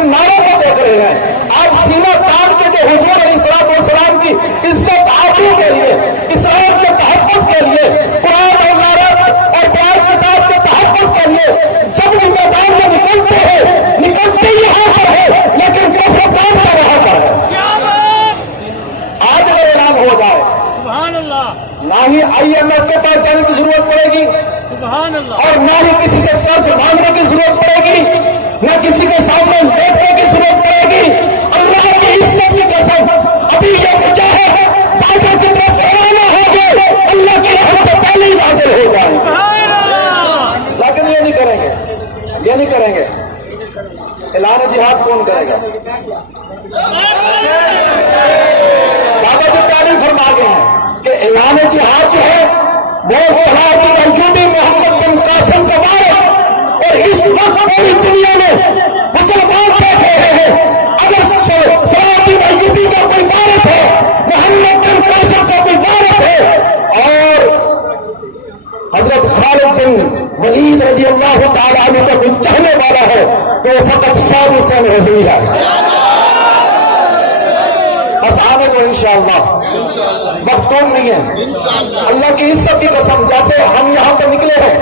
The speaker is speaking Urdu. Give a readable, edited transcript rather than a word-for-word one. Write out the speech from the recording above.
جن نعروں کو دیکھ رہے ہیں، آپ سینہ تان کے جو حضور علیہ السلام کی عزت آبرو کے لیے، اسلام کے تحفظ کے لیے، قرآن اور نعرہ اور قرآن کتاب کے تحفظ کے لیے جب بھی میدان میں نکلتے ہیں، نکلتے یہاں پر ہے لیکن کفر کام کا وہاں پر ہے۔ آج اگر اعلان ہو جائے نہ ہی IMF کے پاس جانے کی ضرورت پڑے گی اور نہ ہی کسی سے قرض مانگنے کی ضرورت پڑے گی، نہ کسی کے سامنے بیٹھنے کی ضرورت پڑے گی۔ اللہ کی عزت کی قسم، ابھی یہ مجاہد بابر کی طرف روانہ ہو گئے، اللہ کی رحمت سے پہلے ہی نازل ہو جائے، لیکن یہ نہیں کریں گے، یہ نہیں کریں گے۔ اعلان جہاد کون کرے گا؟ بابا جی تعریف فرما گئے ہیں کہ اعلان جہاد جو ہے وہ صلاح الدین محمد بن قاسم کا وارث، اور اس وقت پوری دنیا میں مسلمان دیکھ رہے ہیں اگر صلاح الدین کا کوئی وارث ہے، محمد بن قاسم کا کوئی وارث ہے اور حضرت خالد بن ولید رضی اللہ تعالیٰ عنہ کا کوئی چاہنے والا ہے تو وہ فقط سادسان رضوی ہے۔ بس آنے کو انشاءاللہ، وقت کم نہیں ہے۔ اللہ کی عزت کی قسم، جیسے ہم یہاں پر نکلے ہیں